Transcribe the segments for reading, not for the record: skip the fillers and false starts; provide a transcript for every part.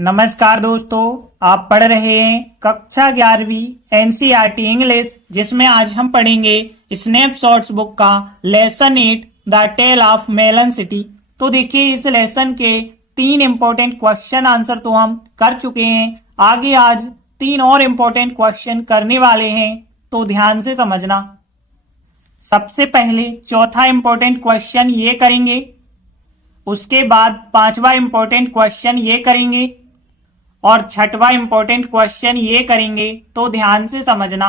नमस्कार दोस्तों, आप पढ़ रहे हैं कक्षा 11वीं एनसीईआरटी इंग्लिश, जिसमें आज हम पढ़ेंगे स्नैपशॉट्स बुक का lesson 8 the tale of Melon City. तो देखिए, इस लेसन के 3 इंपॉर्टेंट क्वेश्चन आंसर तो हम कर चुके हैं। आगे आज 3 और इंपॉर्टेंट क्वेश्चन करने वाले हैं, तो ध्यान से समझना। सबसे पहले चौथा इंपॉर्टेंट क्वेश्चन ये करेंगे, उसके बाद 5वां इंपॉर्टेंट क्वेश्चन ये करेंगे और 6वां इंपॉर्टेंट क्वेश्चन ये करेंगे। तो ध्यान से समझना।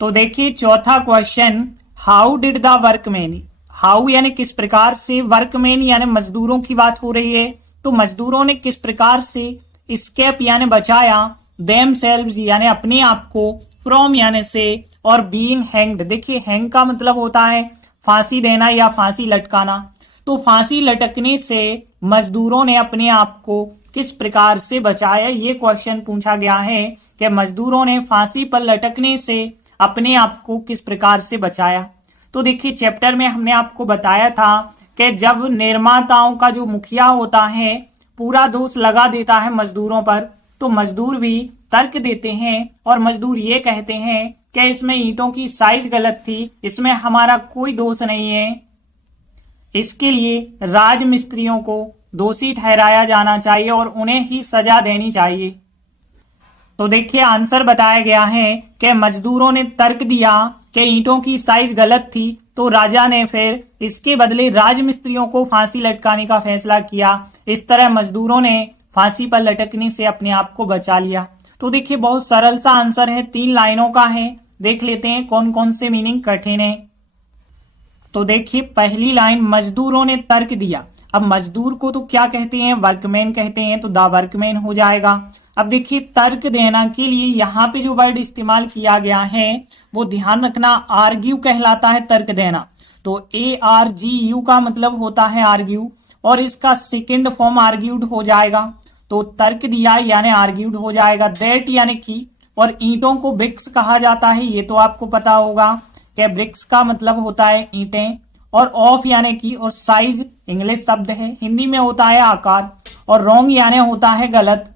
तो देखिए, चौथा question, how did the workman, how यानी किस प्रकार से, वर्कमैन यानी मजदूरों की बात हो रही है, तो मजदूरों ने किस प्रकार से एस्केप यानी बचाया, देमसेल्व्स यानी अपने आप को, फ्रॉम यानी से, और बीइंग हैंग्ड। देखिए, हैंग का मतलब होता है फांसी देना या फांसी लटकाना। तो फांसी लटकने से मजदूरों ने अपने आप को किस प्रकार से बचाया, ये क्वेश्चन पूछा गया है कि मजदूरों ने फांसी पर लटकने से अपने आप को किस प्रकार से बचाया। तो देखिए, चैप्टर में हमने आपको बताया था कि जब निर्माताओं का जो मुखिया होता है पूरा दोष लगा देता है मजदूरों पर, तो मजदूर भी तर्क देते हैं और मजदूर ये कहते हैं कि इसमें ईंटों की साइज गलत थी, इसमें हमारा कोई दोष नहीं है। इसके लिए राजमिस्त्रियों को दोषी ठहराया जाना चाहिए और उन्हें ही सजा देनी चाहिए। तो देखिए, आंसर बताया गया है कि मजदूरों ने तर्क दिया कि ईंटों की साइज गलत थी, तो राजा ने फिर इसके बदले राजमिस्त्रियों को फांसी लटकाने का फैसला किया। इस तरह मजदूरों ने फांसी पर लटकने से अपने आप को बचा लिया। तो देखिए, बहुत सरल सा आंसर है, 3 लाइनों का है। देख लेते हैं कौन कौन से मीनिंग कठिन है। तो देखिए, पहली लाइन, मजदूरों ने तर्क दिया। अब मजदूर को तो क्या कहते हैं, वर्कमैन कहते हैं, तो द वर्कमैन हो जाएगा। अब देखिए, तर्क देना के लिए यहाँ पे जो वर्ड इस्तेमाल किया गया है वो ध्यान रखना, आर्ग्यू कहलाता है तर्क देना। तो ARGU का मतलब होता है आर्ग्यू, और इसका सेकेंड फॉर्म आर्ग्यूड हो जाएगा। तो तर्क दिया यानी आर्ग्यूड हो जाएगा। दैट यानी कि, और ईंटों को ब्रिक्स कहा जाता है, ये तो आपको पता होगा कि ब्रिक्स का मतलब होता है ईंटें, और ऑफ यानी कि, और साइज इंग्लिश शब्द है, हिंदी में होता है आकार, और रॉन्ग यानी होता है गलत।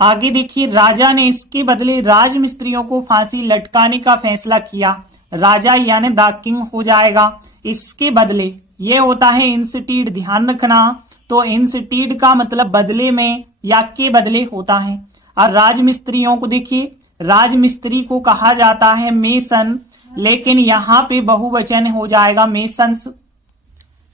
आगे देखिए, राजा ने इसके बदले राजमिस्त्रियों को फांसी लटकाने का फैसला किया। राजा यानी द किंग हो जाएगा। इसके बदले ये होता है इंस्टीड, ध्यान रखना। तो इंस्टीड का मतलब बदले में या के बदले होता है। और राजमिस्त्रियों को देखिए, राजमिस्त्री को कहा जाता है मेसन, लेकिन यहाँ पे बहुवचन हो जाएगा मेसन्स।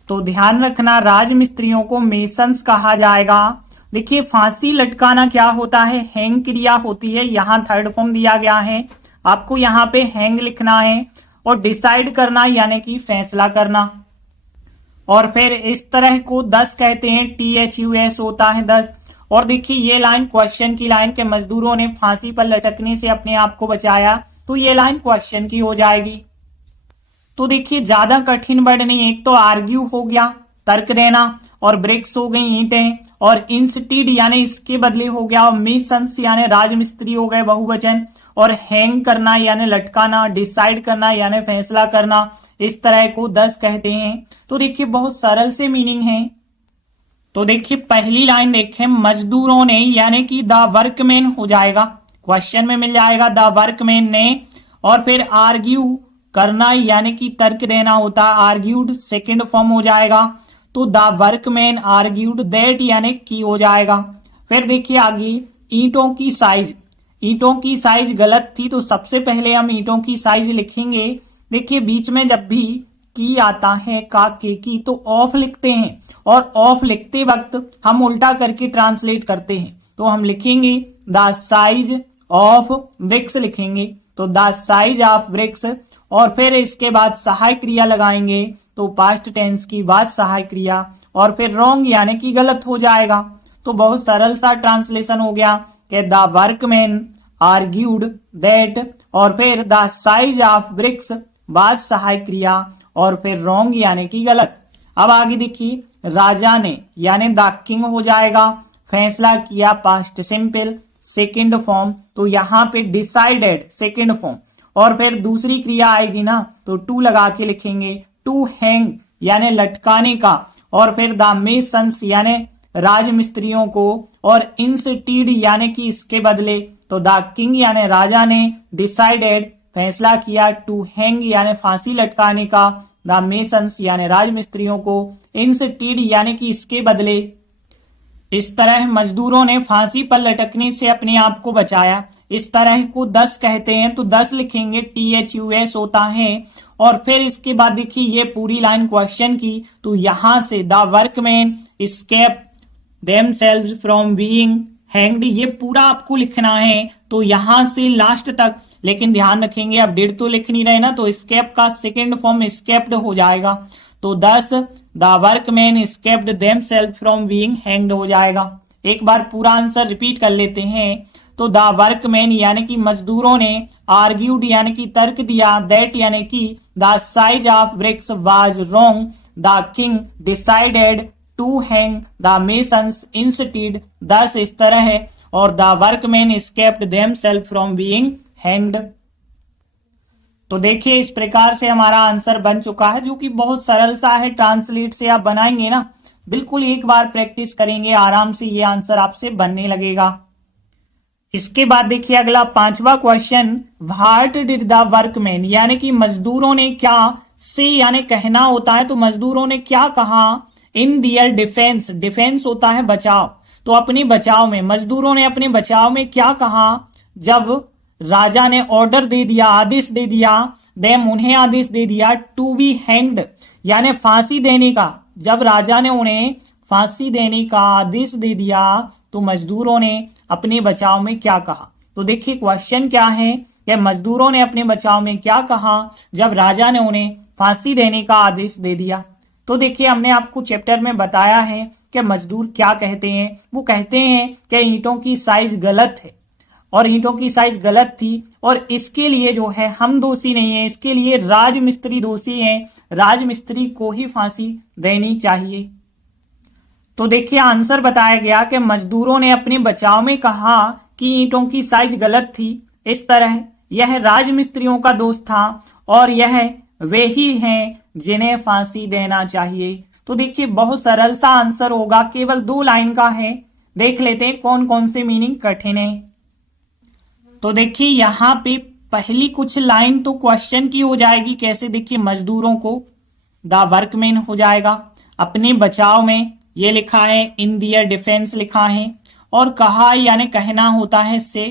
तो ध्यान रखना, राजमिस्त्रियों को मेसन्स कहा जाएगा। देखिए, फांसी लटकाना क्या होता है, हैंग क्रिया होती है। यहाँ थर्ड फॉर्म दिया गया है, आपको यहाँ पे हैंग लिखना है। और डिसाइड करना यानी कि फैसला करना। और फिर इस तरह को 10 कहते हैं, THUS होता है 10। और देखिए, ये लाइन क्वेश्चन की लाइन के मजदूरों ने फांसी पर लटकने से अपने आप को बचाया, तो ये लाइन क्वेश्चन की हो जाएगी। तो देखिए, ज्यादा कठिन वर्ड नहीं, एक तो आर्ग्यू हो गया तर्क देना, और ब्रिक्स हो गई ईंटें, और इंस्टीड यानी इसके बदले हो गया, और मेसन्स यानी राजमिस्त्री हो गए बहुवचन, और हैंग करना यानी लटकाना, डिसाइड करना यानी फैसला करना। इस तरह को 10 कहते हैं। तो देखिए, बहुत सरल से मीनिंग है। तो देखिए, पहली लाइन देखें, मजदूरों ने यानी कि द वर्कमैन हो जाएगा, क्वेश्चन में मिल जाएगा द वर्कमैन ने। और फिर आर्ग्यू करना यानी कि तर्क देना होता है, आर्ग्यूड सेकंड फॉर्म हो जाएगा। तो द वर्कमैन आर्ग्यूड दैट यानी की हो जाएगा। फिर देखिए आगे, ईंटों की साइज, ईंटों की साइज गलत थी, तो सबसे पहले हम ईंटों की साइज लिखेंगे। देखिए, बीच में जब भी की आता है का के की, तो ऑफ लिखते हैं, और ऑफ लिखते वक्त हम उल्टा करके ट्रांसलेट करते हैं। तो हम लिखेंगे द साइज ऑफ ब्रिक्स लिखेंगे, तो द साइज ऑफ ब्रिक्स। और फिर इसके बाद सहायक क्रिया लगाएंगे, तो पास्ट टेंस की बाद सहायक क्रिया, और फिर रॉन्ग यानी कि गलत हो जाएगा। तो बहुत सरल सा ट्रांसलेशन हो गया कि द वर्कमैन आर्ग्यूड दैट, और फिर द साइज ऑफ ब्रिक्स बाद सहायक क्रिया, और फिर रॉन्ग यानी कि गलत। अब आगे देखिए, राजा ने यानी द किंग हो जाएगा, फैसला किया पास्ट सिंपल सेकेंड फॉर्म, तो यहाँ पे डिसाइडेड सेकेंड फॉर्म। और फिर दूसरी क्रिया आएगी ना, तो टू लगा के लिखेंगे, टू हैंग यानी लटकाने का। और फिर द मेसन्स यानी राजमिस्त्रियों को और इंस्टीड यानी कि इसके बदले, तो द किंग यानी राजा ने, डिसाइडेड फैसला किया, टू हैंग यानी फांसी लटकाने का, द मेसन्स यानी राजमिस्त्रियों को, इंस्टीड यानी कि इसके बदले। इस तरह मजदूरों ने फांसी पर लटकने से अपने आप को बचाया। इस तरह को 10 कहते हैं, तो 10 लिखेंगे, THUS होता है। और फिर इसके बाद देखिए ये पूरी लाइन क्वेश्चन की, तो यहां से the workman escape themselves from being hanged, ये पूरा आपको लिखना है, तो यहां से लास्ट तक। लेकिन ध्यान रखेंगे अब डिड तो लिख नहीं रहे ना, तो एस्केप का सेकेंड फॉर्म एस्केप्ड हो जाएगा। तो 10 the workman escaped themselves from being hanged हो जाएगा। एक बार पूरा आंसर रिपीट कर लेते हैं। तो द वर्कमैन यानी कि मजदूरों ने, आर्ग्यूड यानी कि तर्क दिया, दैट यानी कि the size of bricks was wrong, the king decided to hang the masons instead, 10 इस तरह है, और the workman escaped themselves from being hanged. तो देखिए इस प्रकार से हमारा आंसर बन चुका है, जो कि बहुत सरल सा है। ट्रांसलेट से आप बनाएंगे ना, बिल्कुल एक बार प्रैक्टिस करेंगे, आराम से ये आंसर आपसे बनने लगेगा। इसके बाद देखिए अगला 5वां question, what did the workman यानी कि मजदूरों ने क्या, से यानी कहना होता है, तो मजदूरों ने क्या कहा, इन दियर डिफेंस, डिफेंस होता है बचाव, तो अपने बचाव में, मजदूरों ने अपने बचाव में क्या कहा, जब राजा ने ऑर्डर दे दिया, आदेश दे दिया, देम उन्हें आदेश दे दिया, टू बी हैंग्ड यानी फांसी देने का, जब राजा ने उन्हें फांसी देने का आदेश दे दिया, तो मजदूरों ने अपने बचाव में क्या कहा। तो देखिए क्वेश्चन क्या है कि मजदूरों ने अपने बचाव में क्या कहा जब राजा ने उन्हें फांसी देने का आदेश दे दिया। तो देखिए हमने आपको चैप्टर में बताया है कि मजदूर क्या कहते हैं। वो कहते हैं कि ईंटों की साइज गलत है, और ईंटों की साइज गलत थी, और इसके लिए जो है हम दोषी नहीं है, इसके लिए राजमिस्त्री दोषी हैं, राजमिस्त्री को ही फांसी देनी चाहिए। तो देखिए आंसर बताया गया कि मजदूरों ने अपने बचाव में कहा कि ईंटों की साइज गलत थी, इस तरह यह राजमिस्त्रियों का दोष था, और यह वे ही हैं जिन्हें फांसी देना चाहिए। तो देखिए बहुत सरल सा आंसर होगा, केवल 2 लाइन का है। देख लेते हैं कौन कौन से मीनिंग कठिन है। तो देखिए यहाँ पे पहली कुछ लाइन तो क्वेश्चन की हो जाएगी, कैसे, देखिए मजदूरों को द वर्कमैन हो जाएगा, अपने बचाव में ये लिखा है, इन दियर डिफेंस लिखा है, और कहा यानी कहना होता है से,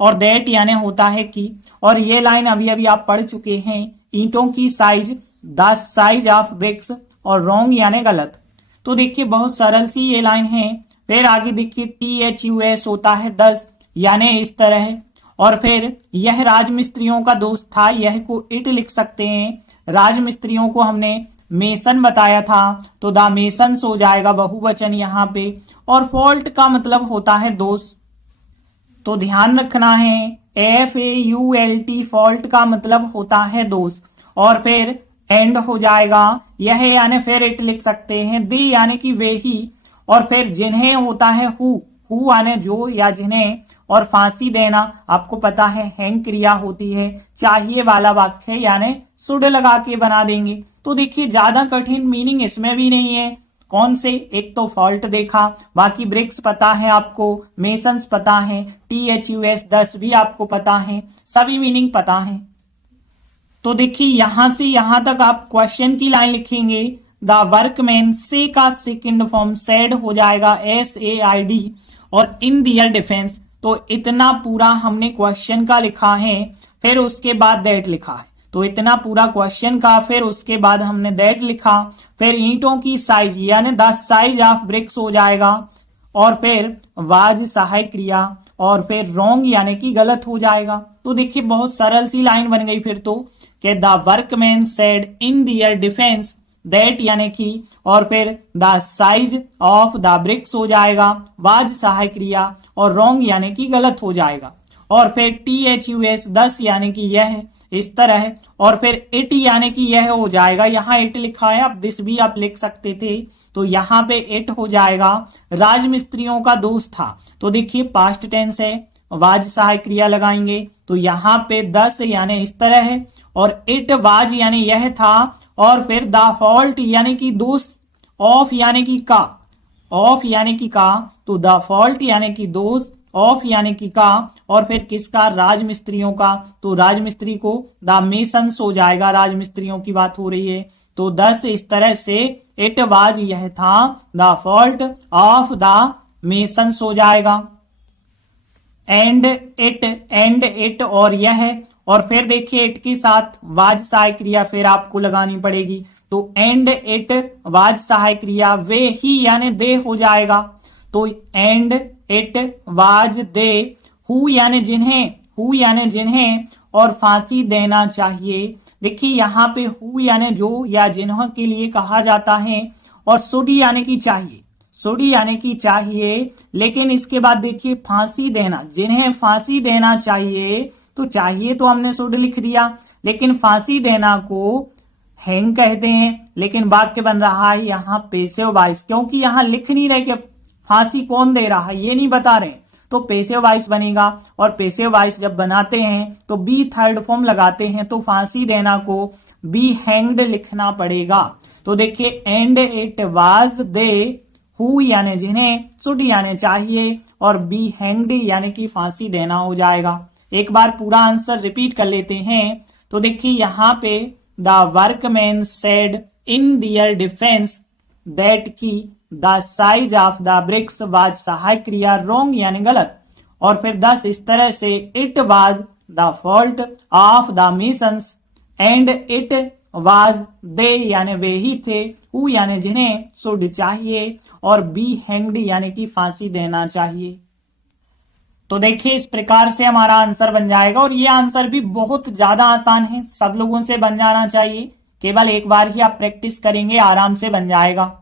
और दैट यानी होता है कि, और ये लाइन अभी अभी आप पढ़ चुके हैं, ईंटों की size, the size of BRICS, और रॉन्ग यानी गलत। तो देखिए बहुत सरल सी ये लाइन है। फिर आगे देखिए THUS होता है 10 यानी इस तरह है, और फिर यह राजमिस्त्रियों का दोष था, यह को इट लिख सकते हैं, राजमिस्त्रियों को हमने मेसन बताया था, तो द मेसन्स हो जाएगा बहुवचन यहाँ पे, और फॉल्ट का मतलब होता है दोष। तो ध्यान रखना है FAULT फॉल्ट का मतलब होता है दोष, और फिर एंड हो जाएगा, यह यानी फिर इट लिख सकते हैं, दी यानी कि वे ही, और फिर जिन्हें होता है हु यानी जो या जिन्हें, और फांसी देना आपको पता है हैंग क्रिया होती है, चाहिए वाला वाक्य यानी शुड लगा के बना देंगे। तो देखिए ज्यादा कठिन मीनिंग इसमें भी नहीं है। कौन से, एक तो फॉल्ट देखा, बाकी ब्रिक्स पता है आपको, मेसन्स पता है, THUS 10 भी आपको पता है, सभी मीनिंग पता है। तो देखिए यहां से यहां तक आप क्वेश्चन की लाइन लिखेंगे, द वर्कमैन से का सेकेंड फॉर्म सेड हो जाएगा SAID, और इन दियर डिफेंस, तो इतना पूरा हमने क्वेश्चन का लिखा है, फिर उसके बाद दैट लिखा है, तो इतना पूरा क्वेश्चन का, फिर उसके बाद हमने दैट लिखा, फिर ईंटों की साइज यानी द साइज ऑफ ब्रिक्स हो जाएगा, और फिर वाज सहायक क्रिया, और फिर रॉन्ग यानी कि गलत हो जाएगा। तो देखिए बहुत सरल सी लाइन बन गई फिर तो, कि the workman said in their defence that यानी कि, और फिर the size of the bricks हो जाएगा, वाज सहायक क्रिया, और रॉन्ग यानी कि गलत हो जाएगा, और फिर THUS 10 यानी कि यह, इस तरह, और फिर इट यानी कि यह हो जाएगा, यहाँ इट लिखा है, आप दिस भी आप लिख सकते थे, तो यहाँ पे इट हो जाएगा, राजमिस्त्रियों का दोष था, तो देखिए पास्ट टेंस है, वाज सहायक क्रिया लगाएंगे, तो यहाँ पे 10 यानी इस तरह है, और इट वाज यानी यह था, और फिर द फॉल्ट यानी कि दोष, ऑफ यानी कि का, ऑफ यानी कि का, तो द फॉल्ट यानी कि दोस्त, ऑफ यानी कि का, और फिर किसका, राजमिस्त्रियों का, तो राजमिस्त्री को द मेसन्स हो जाएगा, राजमिस्त्रियों की बात हो रही है। तो 10 इस तरह से इट वाज यह था the fault of the masons हो जाएगा। एंड इट और यह, और फिर देखिए इट के साथ वाज सहायक क्रिया फिर आपको लगानी पड़ेगी। तो एंड इट वाज सहायक क्रिया, वे ही यानी दे हो जाएगा। तो and it was they, who यानी जिन्हें और फांसी देना चाहिए। देखिए यहाँ पे हु यानी जो या जिन्हों के लिए कहा जाता है, और शुड यानी कि चाहिए, लेकिन इसके बाद देखिए फांसी देना, जिन्हें फांसी देना चाहिए, तो चाहिए तो हमने शुड लिख दिया, लेकिन फांसी देना को हैंग कहते हैं, लेकिन वाक्य बन रहा है यहाँ पेसिव वॉइस, क्योंकि यहाँ लिख नहीं रहे कि फांसी कौन दे रहा है, ये नहीं बता रहे, तो पेसिव वॉइस बनेगा। और पेसिव वॉइस जब बनाते हैं तो बी थर्ड फॉर्म लगाते हैं, तो फांसी देना को बी हैंग्ड लिखना पड़ेगा। तो देखिए and it was they, who यानी जिन्हें, शुड यानी चाहिए, और बी हैंग्ड यानी कि फांसी देना हो जाएगा। एक बार पूरा आंसर रिपीट कर लेते हैं। तो देखिए यहाँ पे the workman said in their defence that की the size of the bricks was सहायक क्रिया रोंग यानी गलत, और फिर 10 इस तरह से it was the fault of the masons, and it was they यानी वे ही थे, हु यानी जिन्हें, शुड चाहिए, और बी हैंग्ड यानी कि फांसी देना चाहिए। तो देखिए इस प्रकार से हमारा आंसर बन जाएगा, और ये आंसर भी बहुत ज्यादा आसान है, सब लोगों से बन जाना चाहिए, केवल एक बार ही आप प्रैक्टिस करेंगे आराम से बन जाएगा।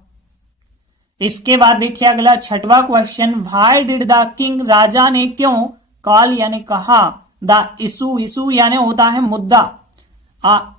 इसके बाद देखिए अगला 6वां question, why did the king, राजा ने क्यों, कॉल यानी कहा, द इशू यानी होता है मुद्दा,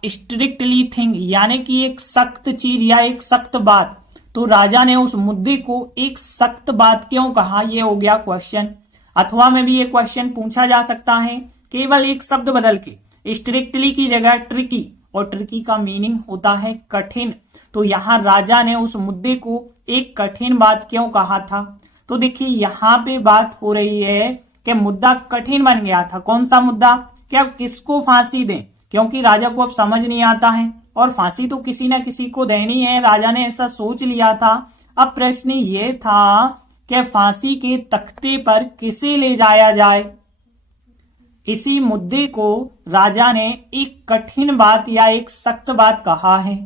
स्ट्रिक्टली थिंग यानी कि एक सख्त चीज या एक सख्त बात, तो राजा ने उस मुद्दे को एक सख्त बात क्यों कहा, ये हो गया क्वेश्चन। अथवा में भी ये क्वेश्चन पूछा जा सकता है केवल एक शब्द बदल के, स्ट्रिक्टली की जगह ट्रिकी, और ट्रिकी का मीनिंग होता है कठिन, तो यहाँ राजा ने उस मुद्दे को एक कठिन बात क्यों कहा था। तो देखिए यहाँ पे बात हो रही है कि मुद्दा कठिन बन गया था। कौन सा मुद्दा, क्या किसको फांसी दें, क्योंकि राजा को अब समझ नहीं आता है, और फांसी तो किसी ना किसी को देनी है, राजा ने ऐसा सोच लिया था। अब प्रश्न ये था कि फांसी के तख्ते पर किसे ले जाया जाए। इसी मुद्दे को राजा ने एक कठिन बात या एक सख्त बात कहा है।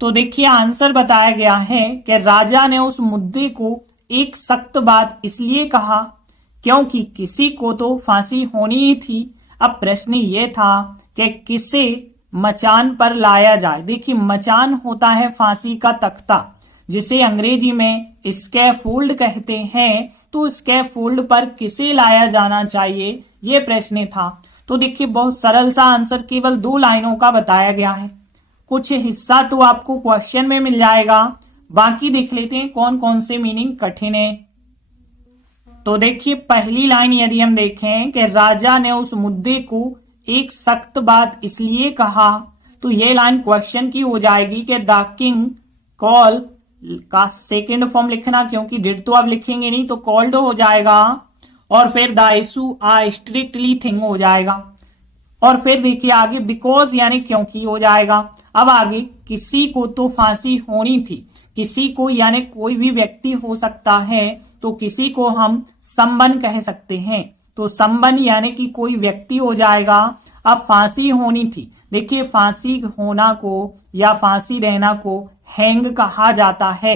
तो देखिए आंसर बताया गया है कि राजा ने उस मुद्दे को एक सख्त बात इसलिए कहा क्योंकि किसी को तो फांसी होनी ही थी। अब प्रश्न ये था कि किसे मचान पर लाया जाए। देखिए मचान होता है फांसी का तख्ता, जिसे अंग्रेजी में स्कैफोल्ड कहते हैं, तो स्कैफोल्ड पर किसे लाया जाना चाहिए, ये प्रश्न था। तो देखिए बहुत सरल सा आंसर केवल 2 लाइनों का बताया गया है। कुछ हिस्सा तो आपको क्वेश्चन में मिल जाएगा, बाकी देख लेते हैं कौन कौन से मीनिंग कठिन है। तो देखिए पहली लाइन यदि हम देखें कि राजा ने उस मुद्दे को एक सख्त बात इसलिए कहा, तो ये लाइन क्वेश्चन की हो जाएगी कि द किंग कॉल का सेकेंड फॉर्म लिखना, क्योंकि डिड तो आप लिखेंगे नहीं, तो कॉल्ड हो जाएगा, और फिर द इशू आ स्ट्रिक्टली थिंग हो जाएगा, और फिर देखिए आगे बिकॉज यानी क्योंकि हो जाएगा। अब आगे किसी को तो फांसी होनी थी, किसी को यानी कोई भी व्यक्ति हो सकता है, तो किसी को हम समवन कह सकते हैं, तो समवन यानी कि कोई व्यक्ति हो जाएगा। अब फांसी होनी थी, देखिए फांसी होना को या फांसी देना को हैंग कहा जाता है,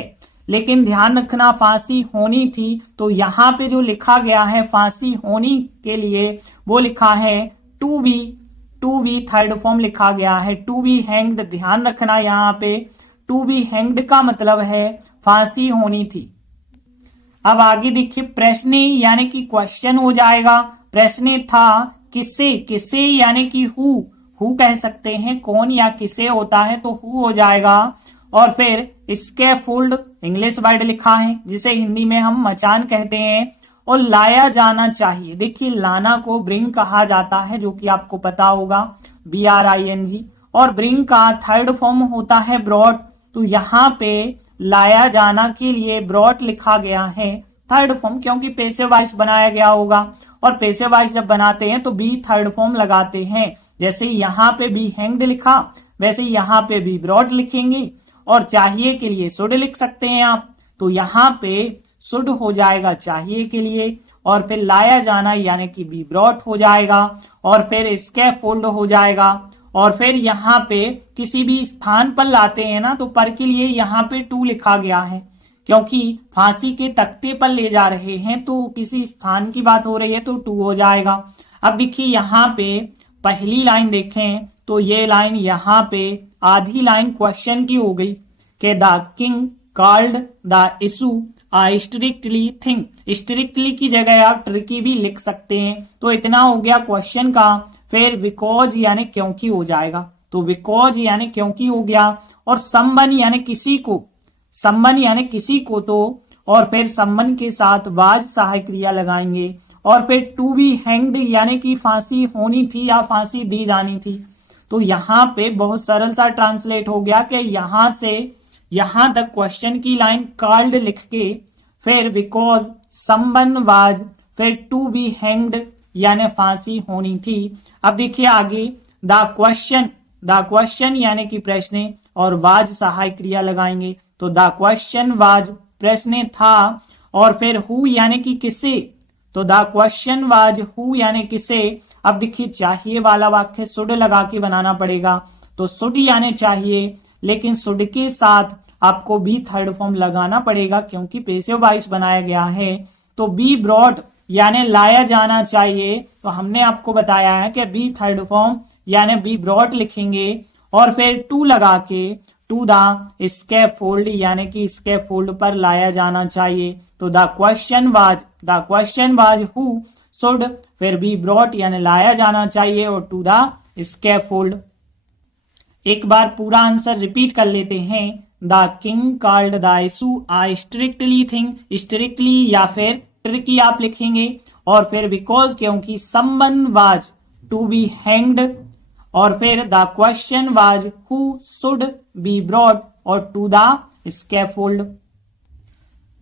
लेकिन ध्यान रखना फांसी होनी थी, तो यहाँ पे जो लिखा गया है फांसी होनी के लिए वो लिखा है टू बी थर्ड फॉर्म लिखा गया है, टू बी हैंग्ड। ध्यान रखना यहाँ पे टू बी हैंग्ड का मतलब है फांसी होनी थी। अब आगे देखिए प्रश्न यानी कि क्वेश्चन हो जाएगा। प्रश्न था किसे यानी कि हु कह सकते हैं, कौन या किसे होता है तो हु हो जाएगा, और फिर स्कैफोल्ड इंग्लिश वर्ड लिखा है जिसे हिंदी में हम मचान कहते हैं, और लाया जाना चाहिए। देखिए लाना को ब्रिंग कहा जाता है, जो कि आपको पता होगा, BRING, और ब्रिंग का थर्ड फॉर्म होता है ब्रॉड। तो यहाँ पे लाया जाना के लिए ब्रॉट लिखा गया है थर्ड फॉर्म, क्योंकि पैसिव वॉइस बनाया गया होगा और पैसिव वॉइस जब बनाते हैं तो बी थर्ड फॉर्म लगाते हैं। जैसे यहाँ पे बी हैंग्ड लिखा वैसे यहाँ पे बी ब्रॉट लिखेंगे और चाहिए के लिए शुड लिख सकते हैं आप। तो यहाँ पे शुड हो जाएगा चाहिए के लिए और फिर लाया जाना यानी कि बी ब्रॉट हो जाएगा और फिर स्कैफोल्ड हो जाएगा और फिर यहाँ पे किसी भी स्थान पर लाते हैं ना तो पर के लिए यहाँ पे टू लिखा गया है, क्योंकि फांसी के तख्ते पर ले जा रहे हैं तो किसी स्थान की बात हो रही है तो टू हो जाएगा। अब देखिए यहाँ पे पहली लाइन देखें तो ये लाइन यहाँ पे आधी लाइन क्वेश्चन की हो गई कि the king called the issue strictly thing. Strictly की जगह आप ट्रिकी भी लिख सकते हैं। तो इतना हो गया क्वेश्चन का। फिर बिकॉज यानी क्योंकि हो जाएगा, तो बिकॉज यानी क्योंकि हो गया और संबंध यानी किसी को, संबंध यानी किसी को तो और फिर संबंध के साथ वाज सहायक क्रिया लगाएंगे और फिर टू बी हैंग्ड यानी कि फांसी होनी थी या फांसी दी जानी थी। तो यहाँ पे बहुत सरल सा ट्रांसलेट हो गया कि यहां से यहां तक क्वेश्चन की लाइन कॉल्ड लिख के फिर बिकॉज संबंध वाज फिर टू बी हैंग्ड यानी फांसी होनी थी। अब देखिए आगे द क्वेश्चन यानी कि प्रश्न और वाज सहायक क्रिया लगाएंगे। तो द क्वेश्चन वाज प्रश्न था और फिर हु यानी कि किसे, तो द क्वेश्चन वाज हु यानी किसे। अब देखिए चाहिए वाला वाक्य शुड लगा के बनाना पड़ेगा, तो शुड यानी चाहिए लेकिन शुड के साथ आपको बी थर्ड फॉर्म लगाना पड़ेगा क्योंकि पैसिव वॉइस बनाया गया है। तो बी ब्रॉट यानी लाया जाना चाहिए, तो हमने आपको बताया है कि बी थर्ड फॉर्म यानी बी ब्रॉट लिखेंगे और फिर टू लगा के टू द स्कैफोल्ड यानी कि स्कैफोल्ड पर लाया जाना चाहिए। तो the question was who should फिर बी ब्रॉट यानी लाया जाना चाहिए और टू द स्कैफोल्ड। एक बार पूरा आंसर रिपीट कर लेते हैं। The king called the issue strictly thing, strictly या फिर ट्रिकी आप लिखेंगे और फिर बिकॉज क्योंकि संबंध वाज टू बी हैंग्ड और फिर the question was who should be brought और टू द स्कैफोल्ड।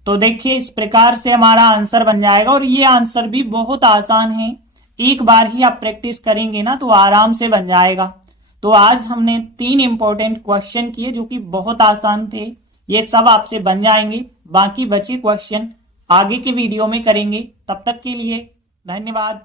तो देखिए इस प्रकार से हमारा आंसर बन जाएगा और ये आंसर भी बहुत आसान है, एक बार ही आप प्रैक्टिस करेंगे ना तो आराम से बन जाएगा। तो आज हमने 3 इंपॉर्टेंट क्वेश्चन किए जो कि बहुत आसान थे, ये सब आपसे बन जाएंगे। बाकी बचे क्वेश्चन आगे के वीडियो में करेंगे। तब तक के लिए धन्यवाद।